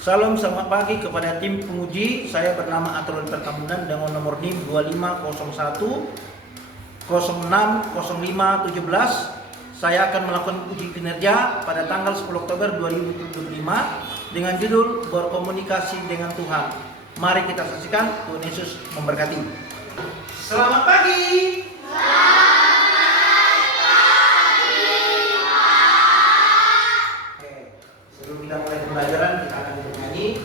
Salam selamat pagi kepada tim penguji. Saya bernama Atrul Pertambunan dengan nomor NIM 2501 060517. Saya akan melakukan uji kinerja pada tanggal 10 Oktober 2025 dengan judul Berkomunikasi dengan Tuhan. Mari kita saksikan. Tuhan Yesus memberkati. Selamat pagi. Sebelum kita mulai pembelajaran, kita akan bernyanyi.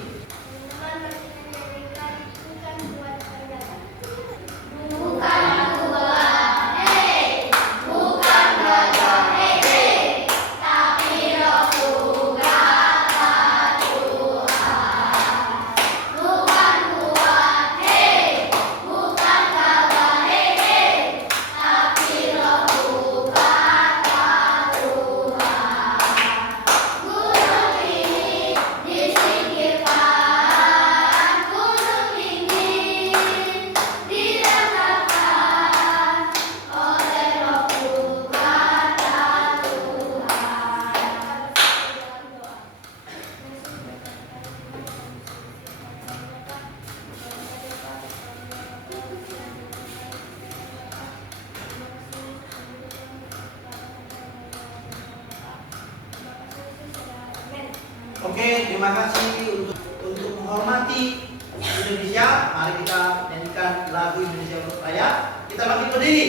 Oke, terima kasih untuk menghormati Indonesia. Mari kita nyanyikan lagu Indonesia Raya. Kita bangkit berdiri.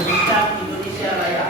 Nyanyikan Indonesia Raya.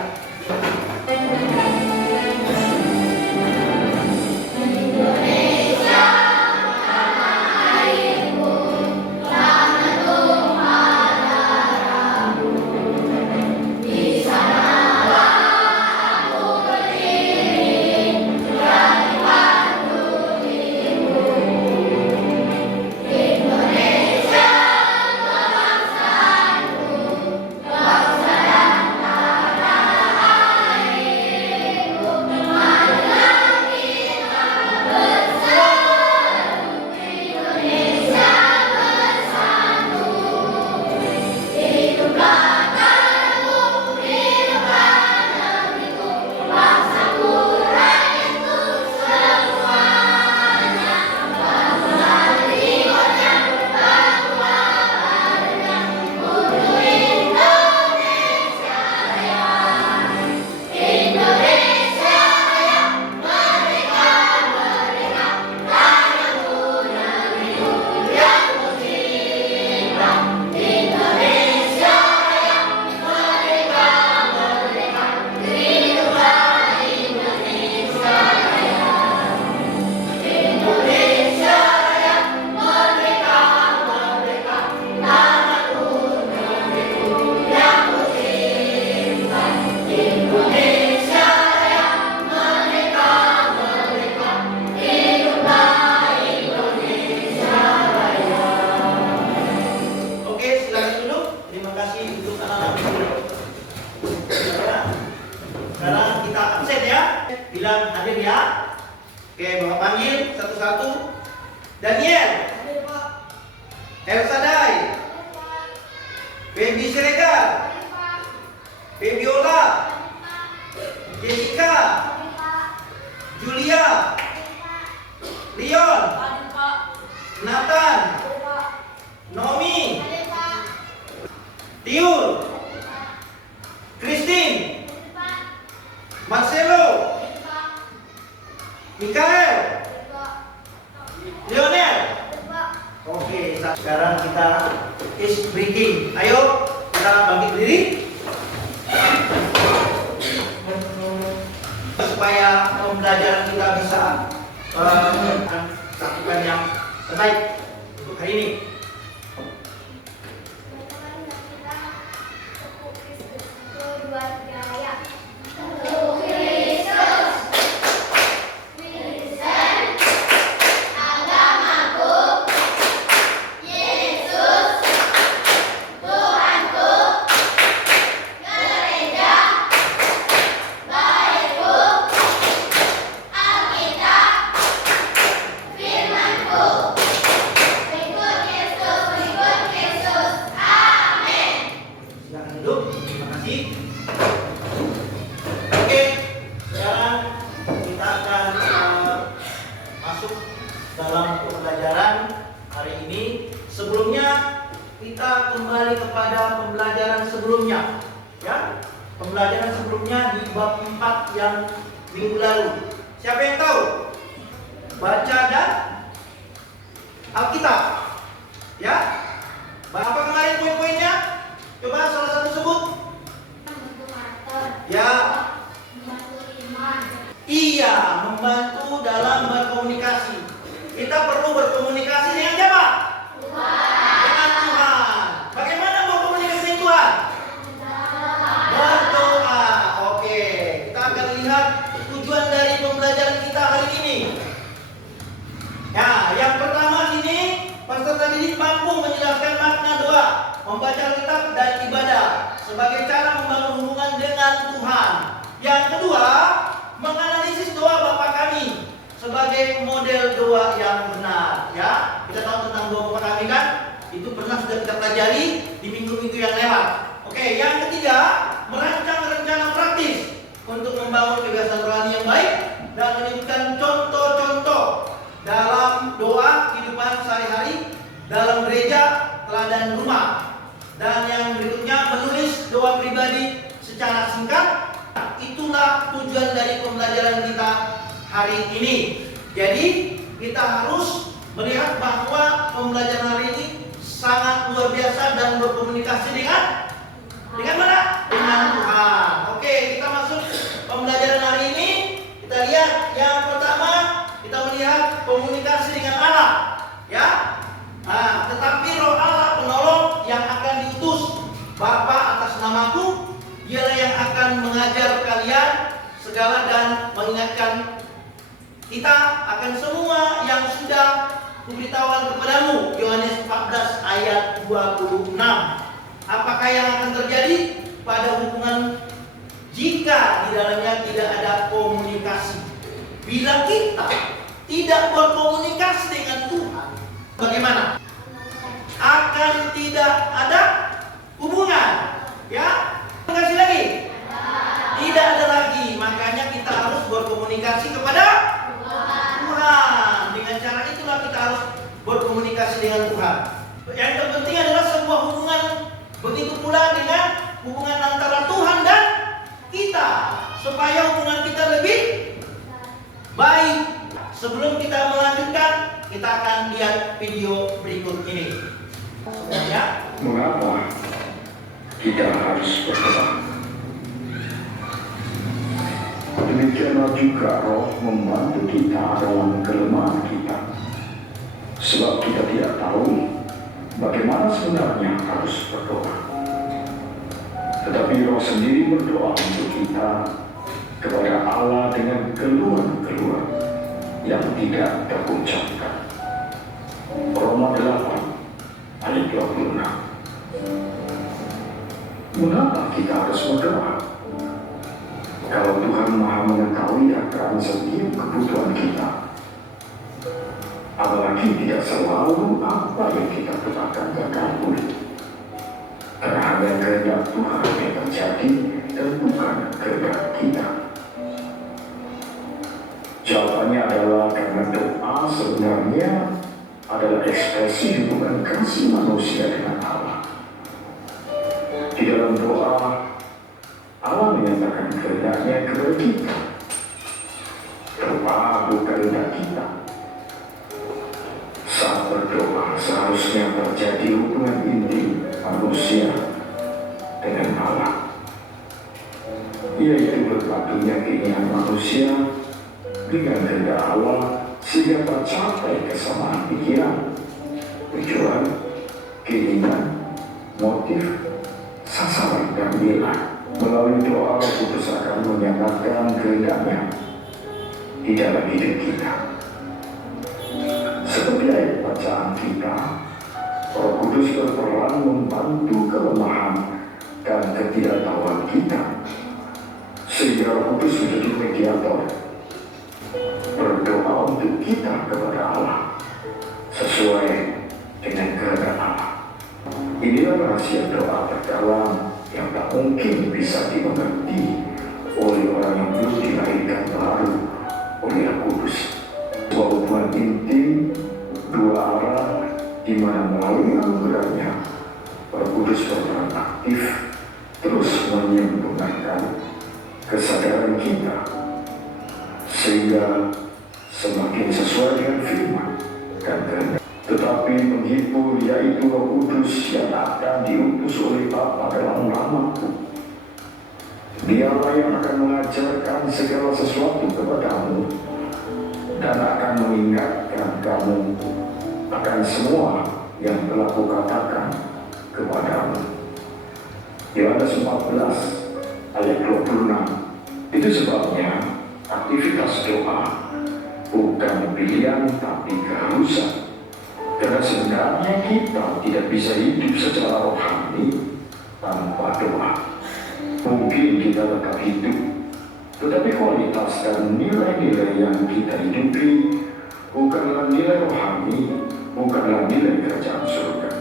Sekarang kita absen ya. Bilang hadir ya. Oke, Bapak panggil satu-satu. Daniel. Hadir, Pak. Elsa Dai. Baby Siregar. Hadir, Pak. Febiola. Hadir, Pak. Jessica. Hadir, Pak. Julia. Hadir, Pak. Leon. Hadir, Pak. Nathan. Hadir, Pak. Nomi. Hadir, Pak. Tiul. Hadir, Pak. Christine. Hadir, Pak. Marcelo. Hadir, Pak. Mikael. Hadir, Pak. Lionel. Hadir, Pak. Oke, sekarang kita is breaking. Ayo kita bangkit berdiri supaya pembelajaran kita bisa lakukan yang terbaik untuk hari ini. Firman-Ku, berikut Yesus. masuk dalam pembelajaran hari ini. Sebelumnya kita kembali kepada pembelajaran sebelumnya, ya. Pembelajaran sebelumnya di bab 4 yang minggu lalu. Siapa yang tahu? Baca dan Alkitab, ya. Apa kemarin poin-poinnya? Coba salah satu sebut. Ya. Iya, membantu dalam berkomunikasi. Kita perlu berkomunikasi dengan siapa? Dengan Tuhan. Bagaimana berkomunikasi dengan Tuhan? Berdoa. Oke, kita akan lihat tujuan dari pembelajaran kita hari ini. Ya, yang pertama ini, Pastor tadi mampu menjelaskan makna doa, membaca Alkitab dan ibadah sebagai cara membangun hubungan dengan Tuhan. Yang kedua, menganalisis doa Bapa kami sebagai model doa yang benar. Ya, kita tahu tentang doa Bapa kami kan? Itu pernah sudah kita pelajari di minggu-minggu yang lewat. Oke, yang ketiga, merancang rencana praktis untuk membangun kebiasaan rohani yang baik dan menunjukkan contoh-contoh dalam doa kehidupan sehari-hari dalam gereja, teladan rumah. Dan yang berikutnya, menulis doa pribadi secara singkat. Itulah tujuan dari pembelajaran kita hari ini. Jadi kita harus melihat bahwa pembelajaran hari ini sangat luar biasa dan berkomunikasi dengan mana? Dengan Tuhan. Oke, kita masuk pembelajaran hari ini. Kita lihat yang pertama, kita melihat komunikasi dengan Allah, ya. Nah, tetapi Roh Allah penolong yang akan diutus Bapa atas namaku, dialah yang akan mengajar kalian segala dan mengingatkan kita akan semua yang sudah kuberitahukan kepadamu. Yohanes 14 ayat 26. Apakah yang akan terjadi pada hubungan jika di dalamnya tidak ada komunikasi? Bila kita tidak berkomunikasi dengan Tuhan, bagaimana? Akan tidak ada hubungan, ya? Komunikasi lagi? Tidak ada lagi. Makanya kita harus berkomunikasi kepada Tuhan. Dengan cara itulah kita harus berkomunikasi dengan Tuhan. Yang terpenting adalah sebuah hubungan. Begitu pula dengan hubungan antara Tuhan dan kita, supaya hubungan kita lebih baik. Sebelum kita melanjutkan, kita akan lihat video berikut ini. Ya. Mengapa kita harus berdoa? Demikianlah juga Roh membantu kita dalam kelemahan kita. Sebab kita tidak tahu bagaimana sebenarnya harus berdoa. Tetapi Roh sendiri berdoa untuk kita kepada Allah dengan keluhan-keluhan yang tidak terucapkan. Roma 8 ayat 26. Mengapa kita harus berdoa? Kalau Tuhan Maha mengetahui akan setiap kebutuhan kita, apalagi tidak selalu apa yang kita katakan terkabul. Karena hanya kehendak Tuhan yang terjadi dan bukan kehendak kita. Jawabannya adalah karena doa sebenarnya adalah ekspresi hubungan kasih manusia dengan Allah. Di dalam doa, Allah menyatakan kehendaknya kepada kita. Doa bukan kehendak kita. Saat berdoa seharusnya terjadi hubungan intim manusia dengan Allah, yaitu berpatunya keinginan manusia dengan kehendak Allah sehingga tercapai kesamaan pikiran, tujuan, keinginan, motif, sasaran dan nilai. Melalui doa, Roh Kudus akan menyatakan kehendaknya di dalam hidup kita. Seperti ayat bacaan kita, Roh Kudus berperan membantu kelemahan dan ketidaktahuan kita, sehingga Roh Kudus menjadi mediator berdoa untuk kita kepada Allah sesuai dengan kehendak Allah. Inilah rahasia doa terdalam yang tak mungkin bisa dimengerti oleh orang yang belum dilahirkan baru oleh Roh Kudus. Sebab hubungan intim dua arah di mana melalui anugerahnya Roh Kudus berperan aktif terus menyempurnakan kesadaran kita sehingga semakin sesuai dengan firman dan kehendak. Tetapi menghibur yaitu Roh Kudus yang akan diutus oleh Bapa dalam namaku. Dialah yang akan mengajarkan segala sesuatu kepadamu dan akan mengingatkan kamu akan semua yang telah kukatakan kepadamu. Yohanes 14 ayat 26. Itu sebabnya aktivitas doa bukan pilihan tapi keharusan. Karena sebenarnya kita tidak bisa hidup secara rohani tanpa doa. Mungkin kita tetap hidup, tetapi kualitas dan nilai-nilai yang kita hidupi bukanlah nilai rohani, bukanlah nilai kerajaan surga.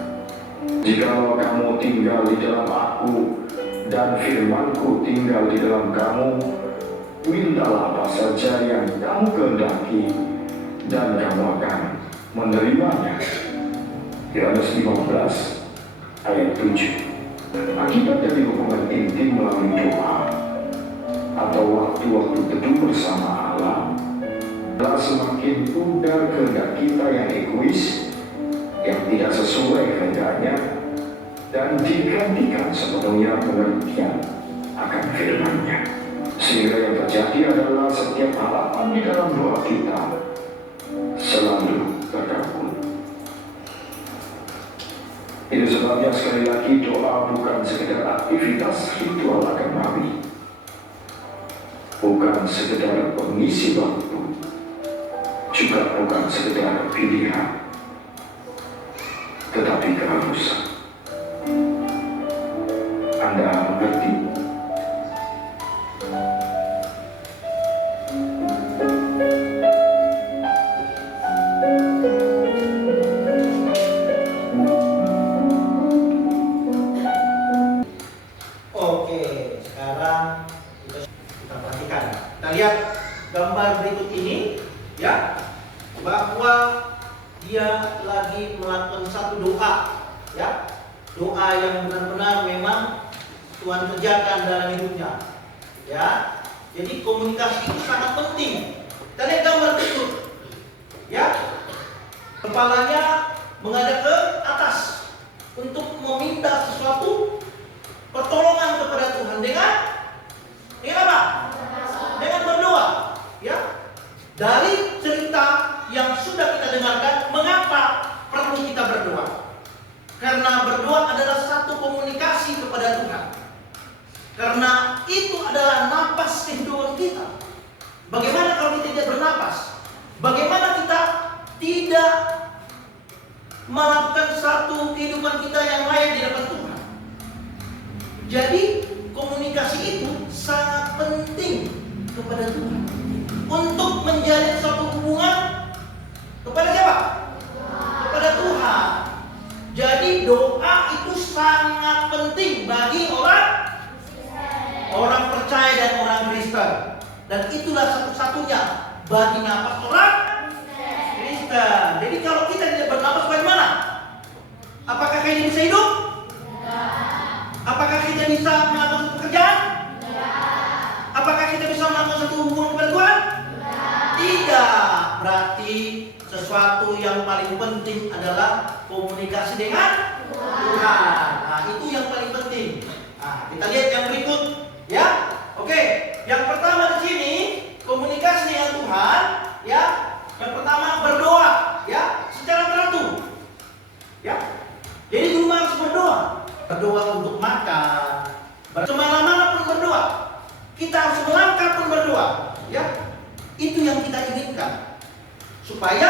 Jikalau kamu tinggal di dalam aku dan firmanku tinggal di dalam kamu, mintalah apa saja yang kamu kehendaki dan kamu akan menerimanya. Yohanes 15 ayat 7. Akibat dari hubungan intim melalui doa atau waktu-waktu teduh bersama Allah telah semakin pudar kehendak kita yang egois, yang tidak sesuai kehendaknya, dan digantikan sepenuhnya pengertian akan firman-Nya. Sehingga yang terjadi adalah setiap harapan di dalam doa kita selalu terkabul. Itu sebabnya sekali lagi doa bukan sekedar aktivitas ritual agamawi, bukan sekedar pengisi waktu, juga bukan sekedar pilihan, tetapi keharusan. Anda mengerti? Oke, sekarang kita perhatikan. Kita lihat gambar berikut ini, ya, bahwa dia lagi melakukan satu doa, ya, doa yang benar-benar memang Tuhan kerjakan dalam hidupnya, ya. Jadi komunikasi itu sangat penting. Kita lihat gambar berikut, ya. Kepalanya menghadap ke atas untuk meminta sesuatu pertolongan kepada Tuhan dengan apa? Dengan berdoa, ya. Dari cerita yang sudah kita dengarkan, mengapa perlu kita berdoa? Karena berdoa adalah satu komunikasi kepada Tuhan. Karena itu adalah napas kehidupan kita. Bagaimana kalau kita tidak bernapas? Bagaimana kita tidak melakukan satu kehidupan kita yang layak di depan Tuhan? Jadi komunikasi itu sangat penting kepada Tuhan untuk menjalin suatu hubungan kepada siapa? Kepada Tuhan. Jadi doa itu sangat penting bagi orang percaya dan orang Kristen. Dan itulah satu-satunya bagi napas orang Kristen. Jadi kalau kita tidak bernapas bagaimana? Apakah kita bisa hidup? Apakah kita bisa melakukan pekerjaan? Apakah kita bisa melakukan satu hubungan kepada Tuhan? Tidak. Berarti sesuatu yang paling penting adalah komunikasi dengan Tuhan. Nah, itu yang paling penting. Nah, kita lihat yang berikut, ya. Oke, yang pertama di sini komunikasi dengan Tuhan, ya. Yang pertama berdoa, ya, secara teratur, ya. Jadi di rumah harus berdoa. Berdoa untuk makan, semana-mana pun berdoa. Kita harus melangkah pun berdoa, ya. Itu yang kita inginkan, supaya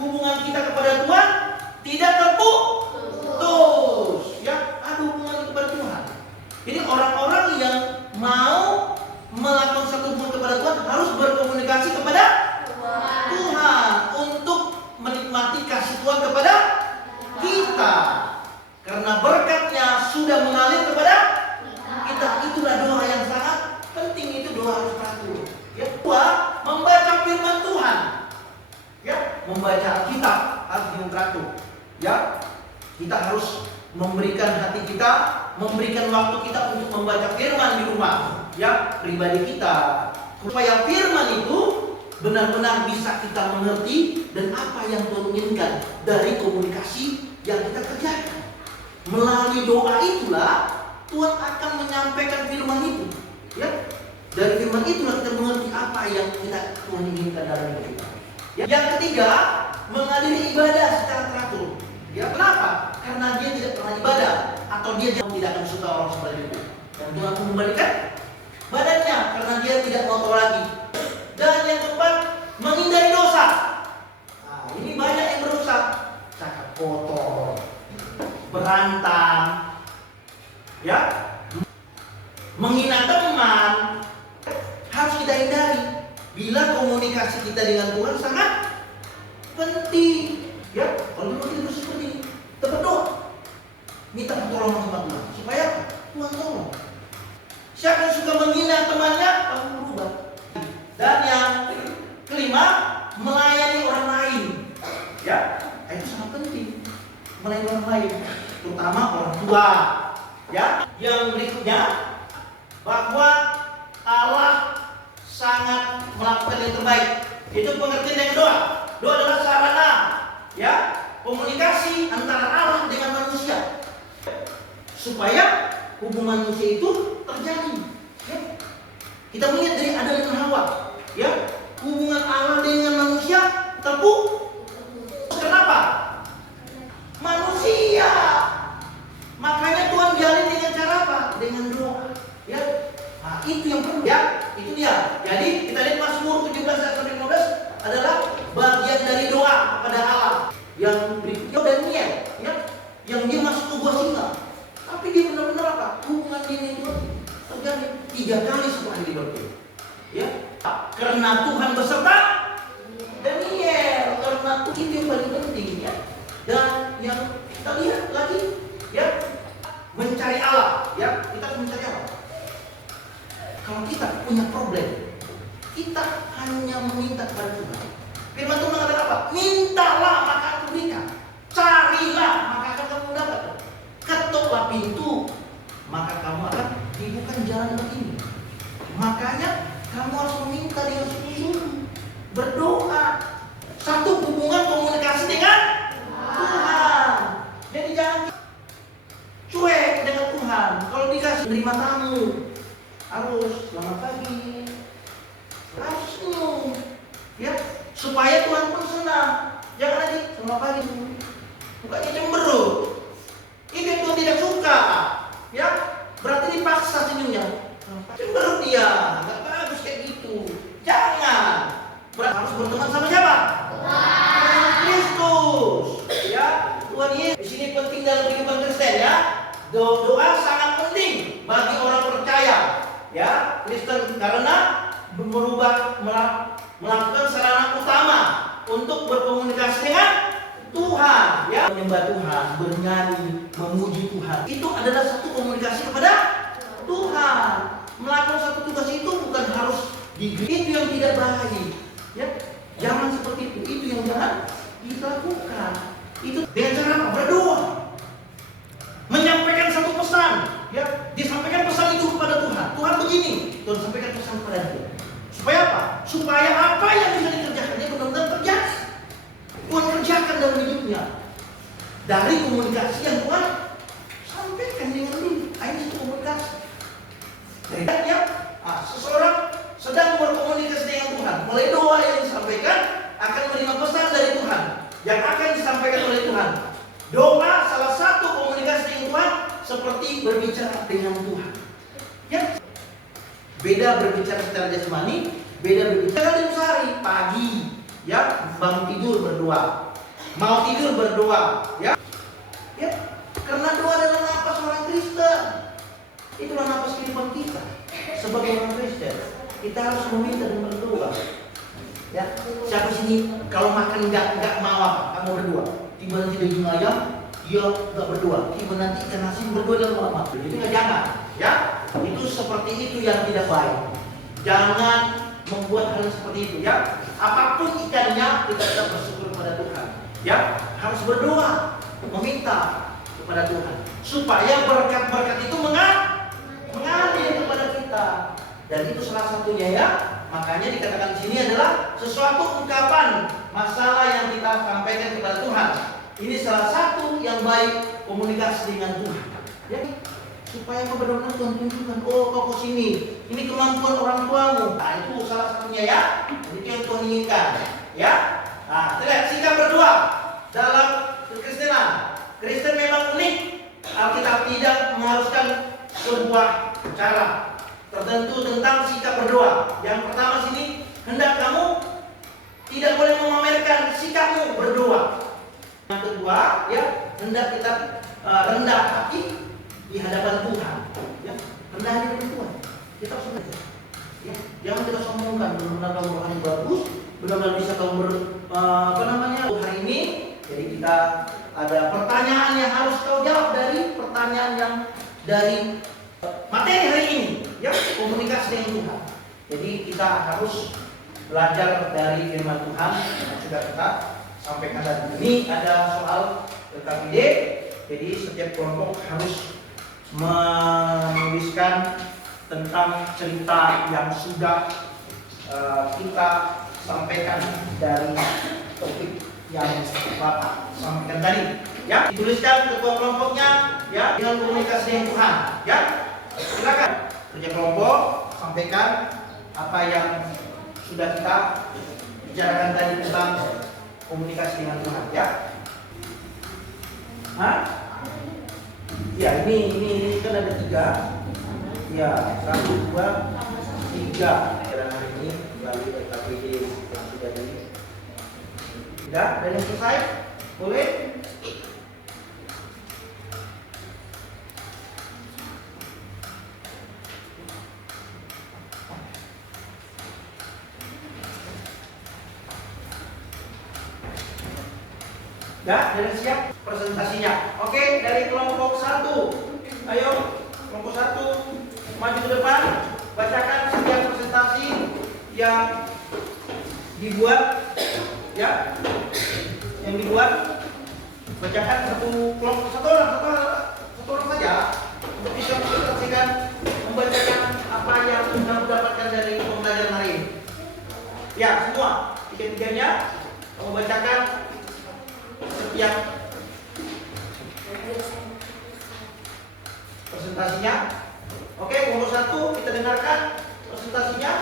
hubungan kita kepada Tuhan tidak terputus, ya. Ada hubungan kepada Tuhan. Jadi orang-orang yang mau melakukan satu hubungan kepada Tuhan harus berkomunikasi kepada Tuhan untuk menikmati kasih Tuhan kepada kita. Karena berkatnya sudah mengalir kepada kita. Itulah doa yang sangat penting, itu doa harus teratur. Ya, doa membaca firman Tuhan. Ya, membaca Alkitab harus dengan teratur. Ya, kita harus memberikan hati kita, memberikan waktu kita untuk membaca firman di rumah, ya, pribadi kita, supaya firman itu benar-benar bisa kita mengerti dan apa yang Tuhan inginkan dari komunikasi yang kita kerjakan. Melalui doa itulah Tuhan akan menyampaikan firman itu, ya. Dari firman itulah kita mengerti apa yang Tuhan inginkan dalam hidup kita. Ya. Yang ketiga, menghadiri ibadah secara teratur. Ya, kenapa? Karena dia tidak pernah ibadah atau dia tidak akan suka orang seperti itu. Dan Tuhan akan membalikan badannya karena dia tidak mau tahu lagi. Dan yang keempat, menghindari dosa. Nah, ini banyak yang berusaha cakap kotor, berantem, ya, menghina teman, harus kita hindari. Bila komunikasi kita dengan Tuhan sangat penting, ya. Kalau kita seperti ini, kita berdoa, minta pertolongan sama Tuhan supaya Tuhan tolong. Siapa yang suka menghina temannya, kamu berubah. Dan yang kelima, melayani orang lain, ya. Itu sangat penting, melayani orang lain, terutama orang tua, ya. Yang berikutnya, bahwa Allah sangat melakukan yang terbaik. Itu pengertian yang kedua. Doa adalah sarana, ya, komunikasi antara Allah dengan manusia, supaya hubungan manusia itu terjadi. Ya. Kita melihat dari Adam dan Hawa, ya, hubungan Allah dengan manusia terputus. Kenapa? Manusia. Makanya Tuhan jalin dengan cara apa? Dengan doa. Ya. Nah, itu yang perlu, ya. Itu dia. Jadi kita lihat Mazmur 17-15 adalah bagian dari doa kepada Allah. Yang berikutnya Daniel, ya, yang dia masuk ke gua singa, tapi dia benar-benar apa? Hubungan dia dengan Tuhan terjadi 3 kali setelah hidup dia. Ya, karena Tuhan beserta Daniel, karena itu yang paling penting, ya. Dan yang kita lihat lagi, ya, mencari Allah, ya, kita harus mencari Allah. Kalau kita punya problem, kita hanya meminta kepada Tuhan. Firman Tuhan mengatakan apa? Mintalah maka aku berikan, carilah maka akan kamu dapat, ketoklah pintu maka kamu akan dibuka jalan begini. Makanya kamu harus meminta dengan sungguh-sungguh, berdoa. Satu, hubungan komunikasi dengan Tuhan. Jadi jangan cuek dengan Tuhan. Kalau dikasih terima tamu, harus selamat pagi, harus senyum, ya, supaya Tuhan pun senang. Jangan lagi selamat pagi, mukanya cemberut. Itu yang Tuhan tidak suka, ya. Berarti dipaksa senyumnya. Cemberut dia, nggak bagus kayak gitu. Jangan. Harus berteman sama siapa? Tuhan Kristus, ya. Tuhan Yesus. Di sini penting dalam kehidupan Kristen, ya. Doa sangat penting bagi orang percaya, ya, Kristen, karena melakukan sarana utama untuk berkomunikasi dengan Tuhan, ya. Menyembah Tuhan, bernyanyi, memuji Tuhan, itu adalah satu komunikasi kepada Tuhan. Melakukan satu tugas itu bukan harus itu yang tidak baik, ya. Jangan seperti itu yang jangan dilakukan. Itu dengan cara apa? Berdoa, menyampaikan satu pesan, ya, disampaikan pesan itu kepada Tuhan. Tuhan begini, Tuhan sampaikan pesan kepada dia. Supaya apa? Supaya apa yang bisa dikerjakannya benar-benar terjadi. Tuhan kerjakan dalam hidupnya dari komunikasi yang Tuhan sampaikan dengan dia. Ini itu komunikasi. Ya, seseorang sedang berkomunikasi dengan Tuhan, mulai doa yang disampaikan akan menerima pesan dari Tuhan yang akan disampaikan oleh Tuhan. Doa salah satu komunikasi dengan Tuhan seperti berbicara dengan Tuhan. Ya. Beda berbicara secara jasmani, beda berbicara di sehari pagi, ya, bangun tidur berdoa, mau tidur berdoa, ya. Ya, karena doa adalah napas orang Kristen. Itulah napas kehidupan kita sebagai orang Kristen. Kita harus meminta dan berdoa. Ya, siapa sini kalau makan nggak mau apa, kamu berdoa. Tiba nanti daging ayam, dia nggak berdoa. Tiba nanti ikan asin berdoa dan lama. Itu nggak, jangan, ya. Itu seperti itu yang tidak baik. Jangan membuat hal seperti itu, ya. Apapun ikannya, kita tetap bersyukur kepada Ya, harus berdoa, meminta kepada Tuhan supaya berkat-berkat itu mengalir kepada kita. Dan itu salah satunya ya. Makanya dikatakan di sini adalah sesuatu ungkapan masalah yang kita sampaikan kepada Tuhan. Ini salah satu yang baik komunikasi dengan Tuhan. Ya, supaya kau benar-benar Tuhan tunjukkan, oh kau ke sini, ini kemampuan orang tuamu. Nah, itu salah satunya ya. Itu yang Tuhan inginkan. Ya. Nah, lihat sikap berdoa dalam kekristenan. Kristen memang unik. Alkitab tidak mengharuskan sebuah cara tertentu tentang sikap berdoa. Yang pertama sini, hendak kamu tidak boleh memamerkan sikapmu berdoa. Yang kedua, ya, hendak kita rendah hati di hadapan Tuhan. Ya, rendah hati di Tuhan. Kita harus rendah. Ya, jangan kita sombongkan. Benar-benar kamu rohani bagus, benar-benar bisa kamu hari ini. Jadi kita ada pertanyaan yang harus kau jawab dari pertanyaan yang dari materi hari ini, ya, komunikasi dengan Tuhan. Jadi kita harus belajar dari firman Tuhan yang sudah kita sampaikan tadi. Ini ada soal KPD. Jadi setiap kelompok harus menuliskan tentang cerita yang sudah kita sampaikan dari topik yang Bapak sampaikan tadi. Ya, dituliskan ketua kelompoknya, ya, dengan komunikasi dengan Tuhan. Ya, silakan kerja kelompok sampaikan apa yang sudah kita bicarakan tadi tentang komunikasi dengan Tuhan. Ya, ya, ini kan ada 3. Ya, 1, 2, 3. Dalam hari ini melalui KPD yang sudah tadi. Sudah, dan yang selesai, boleh. Ya, dan siap presentasinya. Oke, dari kelompok 1. Ayo, kelompok 1 maju ke depan, bacakan setiap presentasi yang dibuat, ya, yang dibuat. Bacakan satu kelompok, satu orang saja untuk bisa mempresentasikan, membacakan apa yang sudah dapatkan dari pembelajaran hari ini. Ya, semua tiga-tiganya kamu bacakan setiap presentasinya. Oke, kelompok 1 kita dengarkan presentasinya.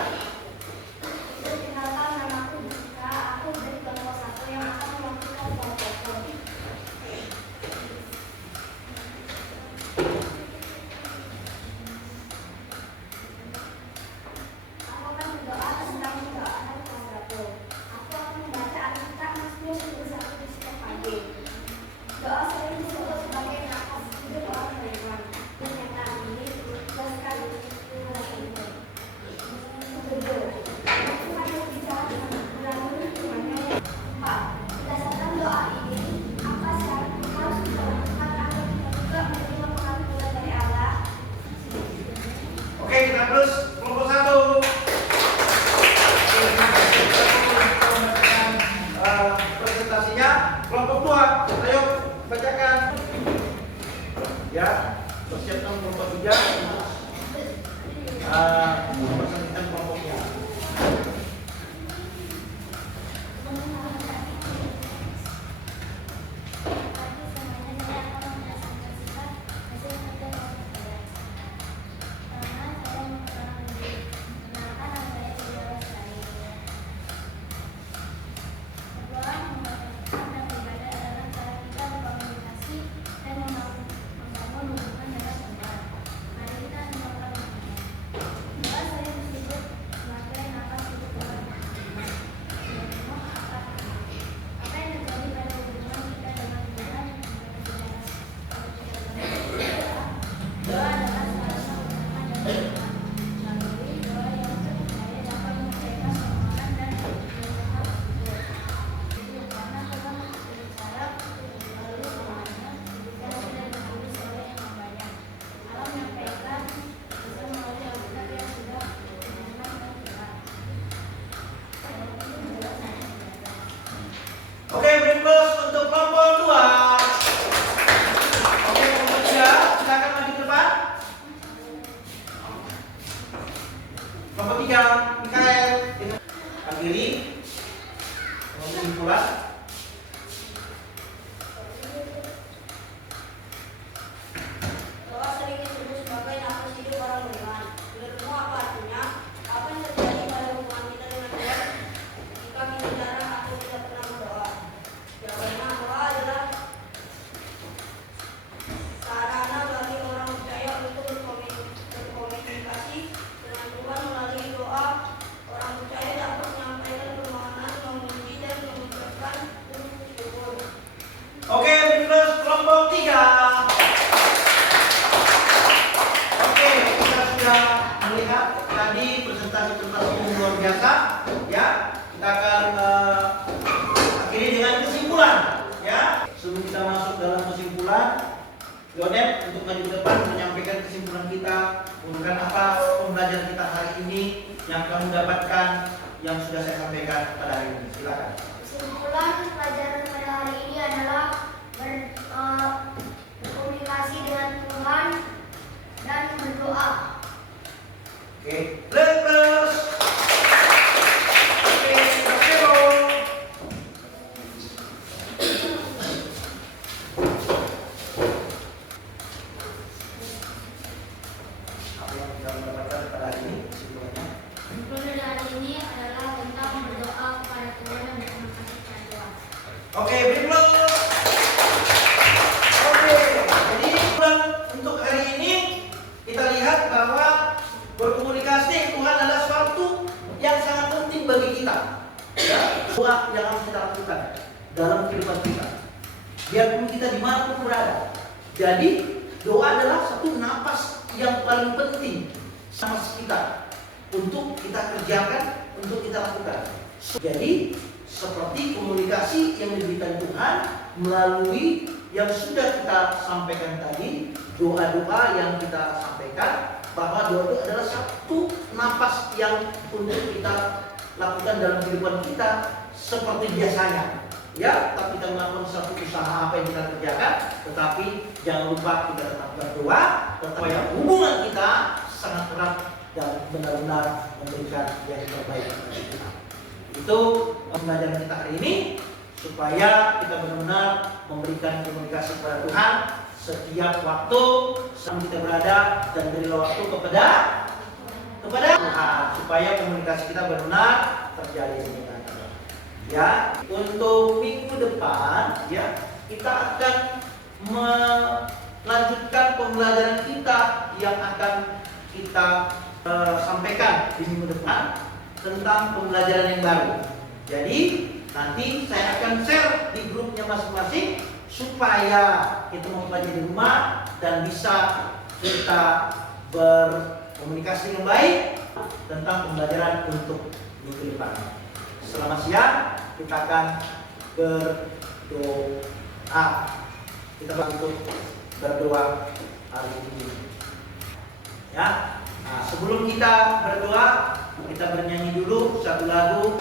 Perkenalkan, namaku Dika. Aku dari kelompok 1 yang akan melakukan kelompokku. Aku akan berdoa tentang doa dan keluargaku. Aku akan membaca Alkitab Mazmur 91 di setiap pagi. Doa sering disebut sebagai nafas hidup orang beriman. Pernyataan ini ditulis sekali hari ini. Kedua, Tuhan berbicara melalui firman-Nya yang 4. Berdasarkan doa ini, apa syarat yang harus kita lakukan agar kita juga menerima pengampunan dari Allah? Oke, kita terus kelompok 1. Presentasinya kelompok 2. Ayo bacakan. Ya, persiapkan kelompok 3 untuk mempresentasikan kelompoknya. Oke, beri close untuk kelompok 2. Oke, kelompok 3, silakan maju ke depan. Kelompok 3, Mikael. Akhiri. Kesimpulan. Doa sering disebut sebagai nafas hidup orang beriman. Menurutmu apa artinya? Apa yang terjadi pada hubungan kita dengan Tuhan jika kita jarang atau tidak pernah berdoa? Jawabannya, doa adalah sarana bagi orang percaya untuk berkomunikasi dengan Tuhan melalui doa. Orang percaya dapat menyampaikan permohonan, memuji dan mengucapkan syukur. Oke, terus kelompok 3. Oke, kita sudah melihat tadi presentasi tentang umum luar biasa, ya. Kita akan akhiri dengan kesimpulan, ya. Sebelum kita masuk dalam kesimpulan, Yonet untuk maju ke depan menyampaikan kesimpulan kita, menggunakan apa pembelajaran kita hari ini yang kamu dapatkan yang sudah saya sampaikan pada hari ini. Silakan. Kesimpulan pelajaran pada hari ini adalah berkomunikasi dengan Tuhan dan berdoa. Oke, terus. Oke, Marcelo. Apa yang kita mendapatkan pada hari ini kesimpulannya? Kesimpulan hari ini adalah tentang berdoa kepada Tuhan dan berkomunikasi dengan Tuhan. Oke, berikut. Oke, jadi kesimpulan untuk hari ini kita lihat bahwa berkomunikasi dengan Tuhan adalah suatu yang sangat penting bagi kita. Ya, doa yang harus kita lakukan dalam kehidupan kita. Biarpun kita dimanapun berada. Jadi doa adalah satu napas yang paling penting sama kita untuk kita kerjakan, untuk kita lakukan. Jadi seperti komunikasi yang diberikan Tuhan melalui yang sudah kita sampaikan tadi, doa-doa yang kita sampaikan, bahwa doa itu adalah satu napas yang untuk kita lakukan dalam kehidupan kita seperti biasanya. Ya, tapi kita melakukan satu usaha apa yang kita kerjakan, tetapi jangan lupa kita tetap berdoa, tetapi hubungan kita sangat erat dan benar-benar memberikan yang terbaik bagi kita. Itu pembelajaran kita hari ini, supaya kita benar-benar memberikan komunikasi kepada Tuhan setiap waktu saat kita berada, dan berilah waktu kepada Tuhan, supaya komunikasi kita benar-benar terjadi sebenarnya. Ya, untuk minggu depan ya kita akan melanjutkan pembelajaran kita yang akan kita sampaikan di minggu depan tentang pembelajaran yang baru. Jadi nanti saya akan share di grupnya masing-masing supaya kita mempelajari di rumah dan bisa kita berkomunikasi dengan baik tentang pembelajaran untuk minggu depan. Selamat siang, kita akan berdoa. Kita untuk berdoa hari ini. Ya, nah, sebelum kita berdoa, kita bernyanyi dulu satu lagu.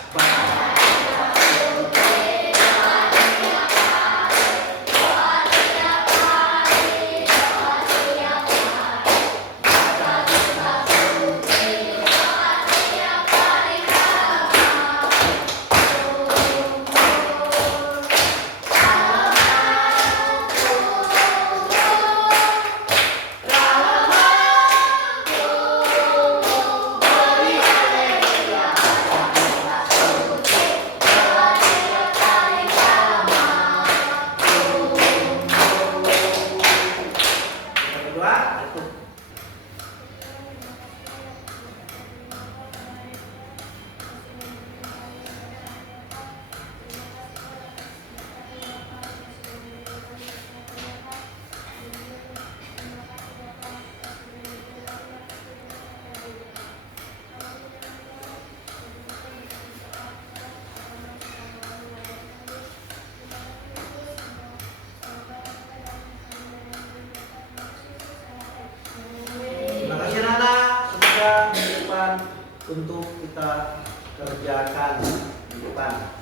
untuk kita kerjakan di depan.